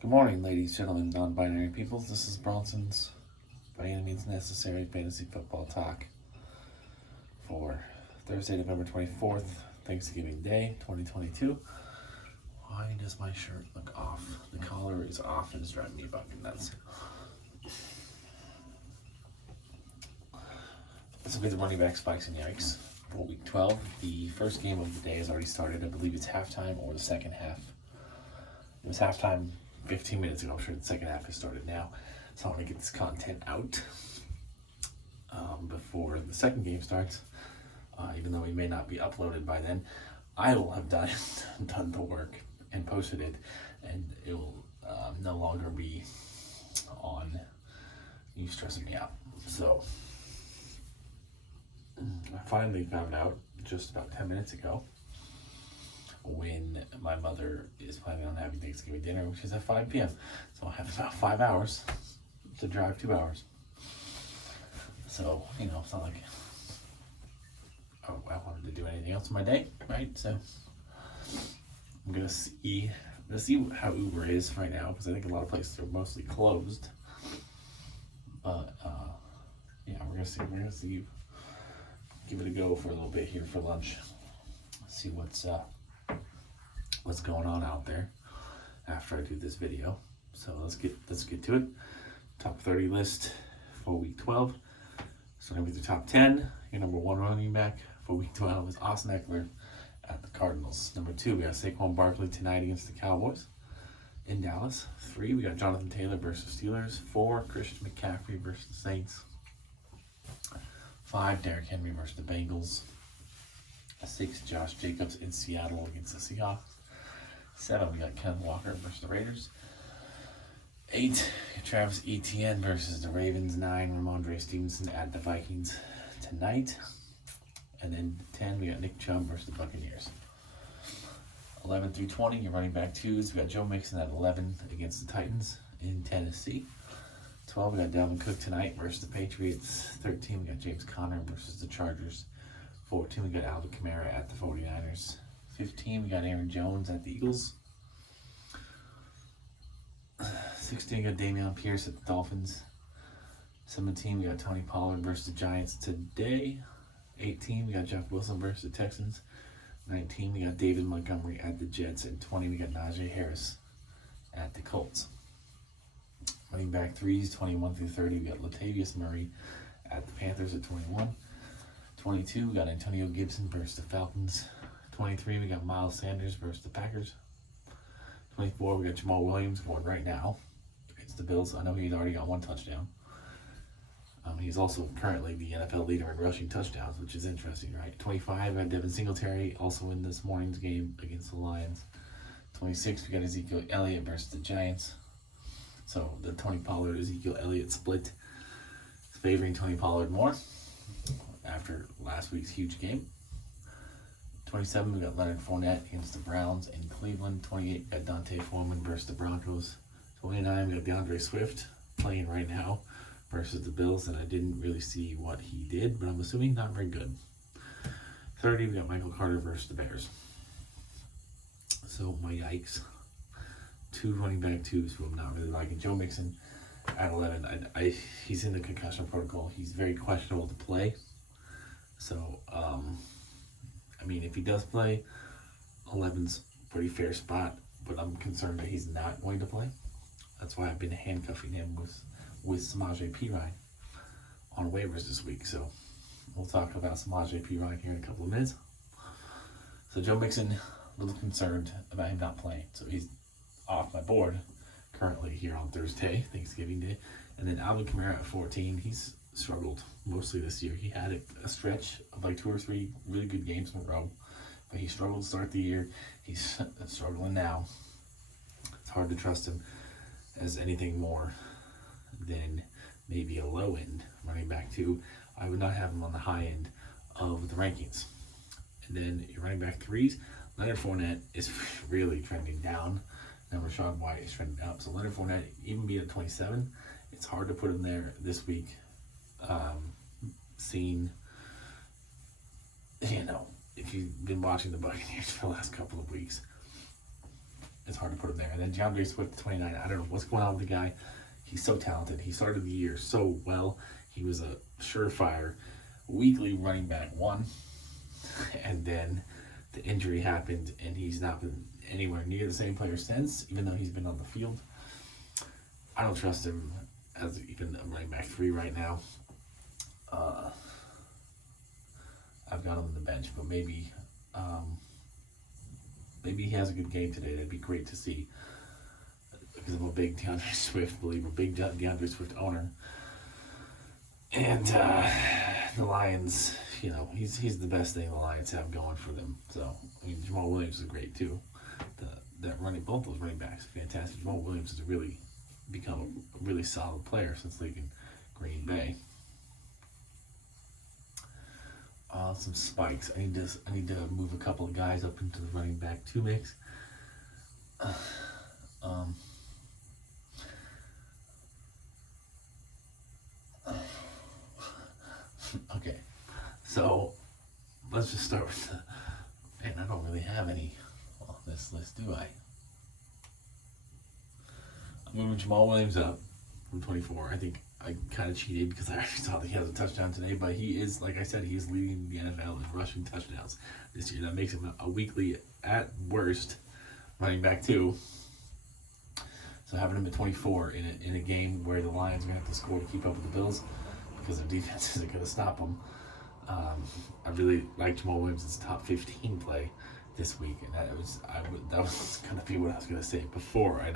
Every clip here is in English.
Good morning, ladies, gentlemen, non-binary peoples. This is Bronson's By Any Means Necessary Fantasy Football Talk for Thursday, November 24th, Thanksgiving Day, 2022. Why does my shirt look off? The collar is off and it's driving me fucking nuts. Let's look at the running back spikes and yikes for week 12. The first game of the day has already started. I believe it's halftime or the second half. It was halftime 15 minutes ago. I'm sure the second half has started now. So I want to get this content out before the second game starts. Even though we may not be uploaded by then, I will have done the work and posted it, and it will no longer be on you stressing me out. So I finally found out just about 10 minutes ago when my mother is planning on having Thanksgiving dinner, which is at 5 p.m. So I have about 5 hours to drive 2 hours. So, it's not like I wanted to do anything else in my day, right? So I'm gonna see how Uber is right now, because I think a lot of places are mostly closed. But yeah, we're gonna see. Give it a go for a little bit here for lunch. See what's going on out there after I do this video. So let's get to it. Top 30 list for week 12. Starting with the top 10. Your number 1 running back for week 12 is Austin Eckler at the Cardinals. Number 2, we got Saquon Barkley tonight against the Cowboys in Dallas. 3, we got Jonathan Taylor versus Steelers. 4, Christian McCaffrey versus the Saints. 5, Derrick Henry versus the Bengals. 6, Josh Jacobs in Seattle against the Seahawks. 7, we got Ken Walker versus the Raiders. 8, Travis Etienne versus the Ravens. 9, Ramondre Stevenson at the Vikings tonight. And then 10, we got Nick Chubb versus the Buccaneers. 11 through 20, your running back 2s. We got Joe Mixon at 11 against the Titans in Tennessee. 12, we got Dalvin Cook tonight versus the Patriots. 13, we got James Conner versus the Chargers. 14, we got Alvin Kamara at the 49ers. 15, we got Aaron Jones at the Eagles. 16, we got Dameon Pierce at the Dolphins. 17, we got Tony Pollard versus the Giants today. 18, we got Jeff Wilson versus the Texans. 19, we got David Montgomery at the Jets. And 20, we got Najee Harris at the Colts. Running back 3s, 21 through 30, we got Latavius Murray at the Panthers at 21. 22, we got Antonio Gibson versus the Falcons. 23, we got Miles Sanders versus the Packers. 24, we got Jamal Williams going right now against the Bills. I know he's already got 1 touchdown. He's also currently the NFL leader in rushing touchdowns, which is interesting, right? 25, we got Devin Singletary also in this morning's game against the Lions. 26, we got Ezekiel Elliott versus the Giants. So the Tony Pollard, Ezekiel Elliott split is favoring Tony Pollard more after last week's huge game. 27, we got Leonard Fournette against the Browns in Cleveland. 28, we got Dante Foreman versus the Broncos. 29, we got DeAndre Swift playing right now versus the Bills, and I didn't really see what he did, but I'm assuming not very good. 30, we got Michael Carter versus the Bears. So my yikes. 2 running back 2s who I'm not really liking. Joe Mixon at 11. He's in the concussion protocol. He's very questionable to play. So, if he does play, 11's a pretty fair spot, but I'm concerned that he's not going to play. That's why I've been handcuffing him with Samaje Perine on waivers this week. So we'll talk about Samaje Perine here in a couple of minutes. So Joe Mixon, a little concerned about him not playing. So he's off my board currently here on Thursday, Thanksgiving Day. And then Alvin Kamara at 14, he's struggled mostly this year. He had a stretch of like 2 or 3 really good games in a row, but he struggled to start the year. He's struggling now. It's hard to trust him as anything more than maybe a low end running back 2. I would not have him on the high end of the rankings. And then your running back 3s, Leonard Fournette is really trending down. Now Rashad White is trending up. So Leonard Fournette, even being at 27, it's hard to put him there this week. Seeing, if you've been watching the Buccaneers for the last couple of weeks, it's hard to put him there. And then DeAndre Swift, 29. I don't know what's going on with the guy. He's so talented. He started the year so well. He was a surefire weekly running back one. And then the injury happened, and he's not been anywhere near the same player since, even though he's been on the field. I don't trust him as even a running back 3 right now. I've got him on the bench, but maybe he has a good game today. That'd be great to see, because I'm a big DeAndre Swift believer, big DeAndre Swift owner. And the Lions, he's the best thing the Lions have going for them. So, I mean, Jamal Williams is great too. Both those running backs, fantastic. Jamal Williams has really become a really solid player since leaving Green Bay. Some spikes. I need to move a couple of guys up into the running back 2 mix. Okay, so let's just start with man, I don't really have any on this list, do I? I'm moving Jamal Williams up from 24. I think I kind of cheated because I already saw that he has a touchdown today, but he is, like I said, he is leading the NFL in rushing touchdowns this year. That makes him a weekly, at worst, running back 2. So having him at 24 in a game where the Lions are going to have to score to keep up with the Bills because their defense isn't going to stop them. I really like Jamal Williams' top 15 play this week, and that was going to be what I was going to say before I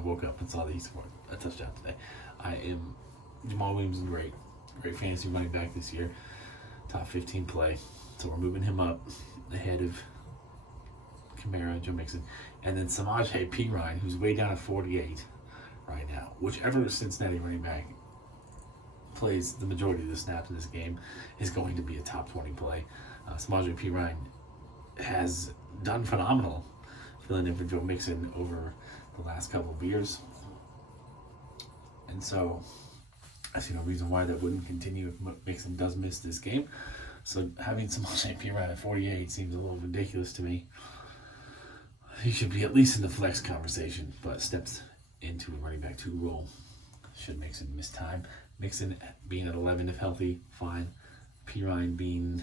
woke up and saw that he scored a touchdown today. Jamal Williams is great fantasy running back this year, top 15 play. So we're moving him up ahead of Kamara, Joe Mixon, and then Samaje Perine, who's way down at 48 right now. Whichever Cincinnati running back plays the majority of the snaps in this game is going to be a top 20 play. Samaje Perine has done phenomenal filling in for Joe Mixon over the last couple of years. And so I see no reason why that wouldn't continue if Mixon does miss this game. So having Samaje Perine at 48 seems a little ridiculous to me. He should be at least in the flex conversation, but steps into a running back 2 role. Should Mixon miss time. Mixon being at 11 if healthy, fine. Perine being,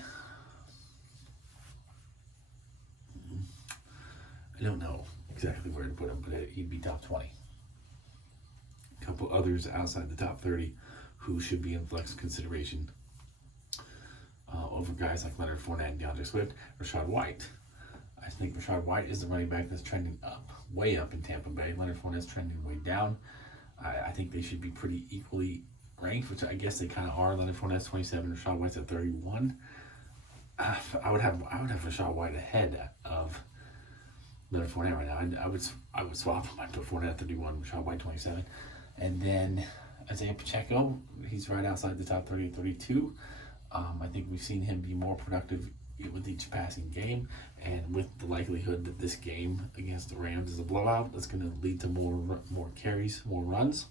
I don't know exactly where to put him, but he'd be top 20. A couple others outside the top 30 who should be in flex consideration over guys like Leonard Fournette and DeAndre Swift. Rachaad White. I think Rachaad White is the running back that's trending up, way up in Tampa Bay. Leonard Fournette's trending way down. I think they should be pretty equally ranked, which I guess they kind of are. Leonard Fournette's 27, Rachaad White's at 31. I would have Rachaad White ahead of Leonard Fournette right now. I would swap him. I'd put Fournette at 31, Rachaad White 27, and then Isaiah Pacheco. He's right outside the top 30 at 32. I think we've seen him be more productive with each passing game, and with the likelihood that this game against the Rams is a blowout, that's going to lead to more carries, more runs.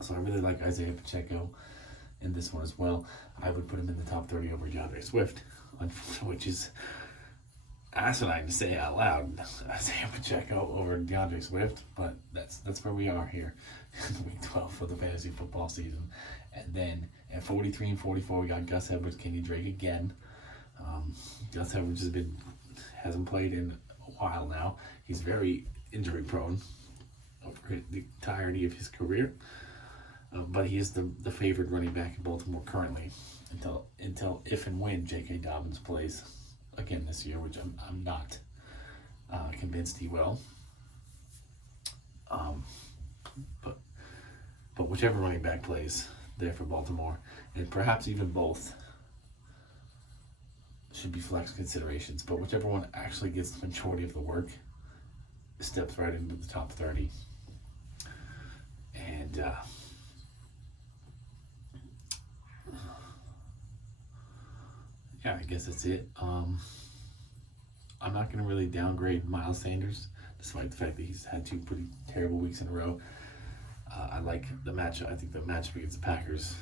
So I really like Isaiah Pacheco in this one as well. I would put him in the top 30 over DeAndre Swift, which is asinine to say out loud. Isaiah Pacheco over DeAndre Swift, but that's where we are here in week 12 for the fantasy football season. And then at 43 and 44, we got Gus Edwards, Kenny Drake again. Gus Edwards hasn't played in a while now. He's very injury prone over the entirety of his career. But he is the favored running back in Baltimore currently until if and when J.K. Dobbins plays again this year, which I'm not convinced he will. But whichever running back plays there for Baltimore, and perhaps even both, should be flex considerations. But whichever one actually gets the majority of the work steps right into the top 30. And yeah, I guess that's it. I'm not going to really downgrade Miles Sanders, despite the fact that he's had 2 pretty terrible weeks in a row. I like the matchup. I think the matchup against the Packers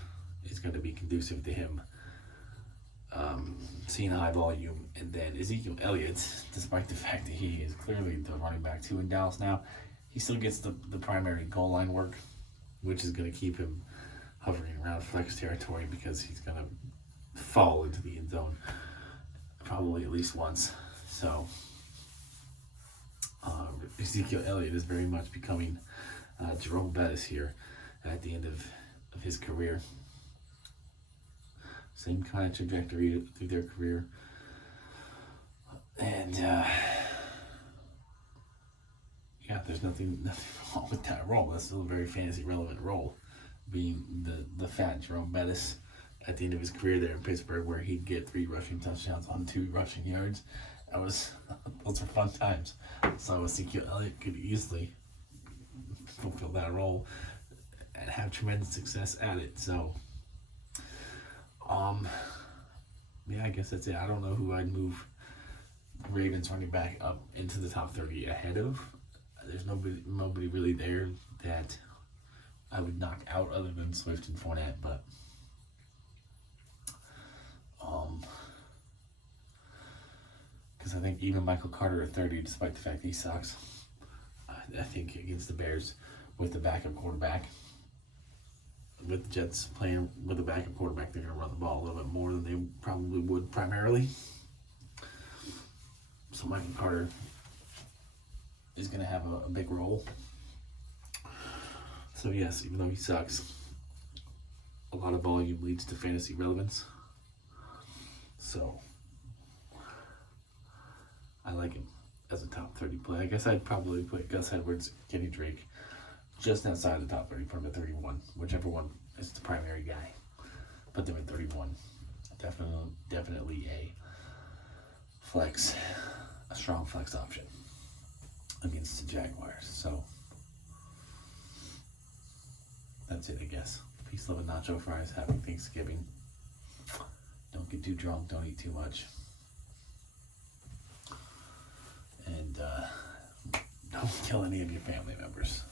is going to be conducive to him seeing high volume. And then Ezekiel Elliott, despite the fact that he is clearly the running back 2 in Dallas now, he still gets the primary goal line work, which is going to keep him hovering around flex territory because he's going to fall into the end zone probably at least once. So Ezekiel Elliott is very much becoming Jerome Bettis here at the end of his career. Same kind of trajectory through their career. And yeah, there's nothing wrong with that role. That's still a very fantasy relevant role, being the fat Jerome Bettis at the end of his career there in Pittsburgh, where he'd get 3 rushing touchdowns on 2 rushing yards. Those are fun times. So Ezekiel Elliott could easily fulfill that role and have tremendous success at it. So yeah, I guess that's it. I don't know who I'd move Ravens running back up into the top 30 ahead of. There's nobody really there that I would knock out other than Swift and Fournette, but because I think even Michael Carter at 30, despite the fact that he sucks, I think against the Bears with the backup quarterback, with the Jets playing with a backup quarterback, they're going to run the ball a little bit more than they probably would primarily. So Michael Carter is going to have a big role. So yes, even though he sucks, a lot of volume leads to fantasy relevance. So I like him as a top 30 play. I guess I'd probably put Gus Edwards, Kenny Drake just outside the top 30, put him at 31, whichever one is the primary guy. Put them at 31. Definitely a flex, a strong flex option against the Jaguars. So that's it, I guess. Peace, love, and nacho fries. Happy Thanksgiving. Don't get too drunk. Don't eat too much. And don't kill any of your family members.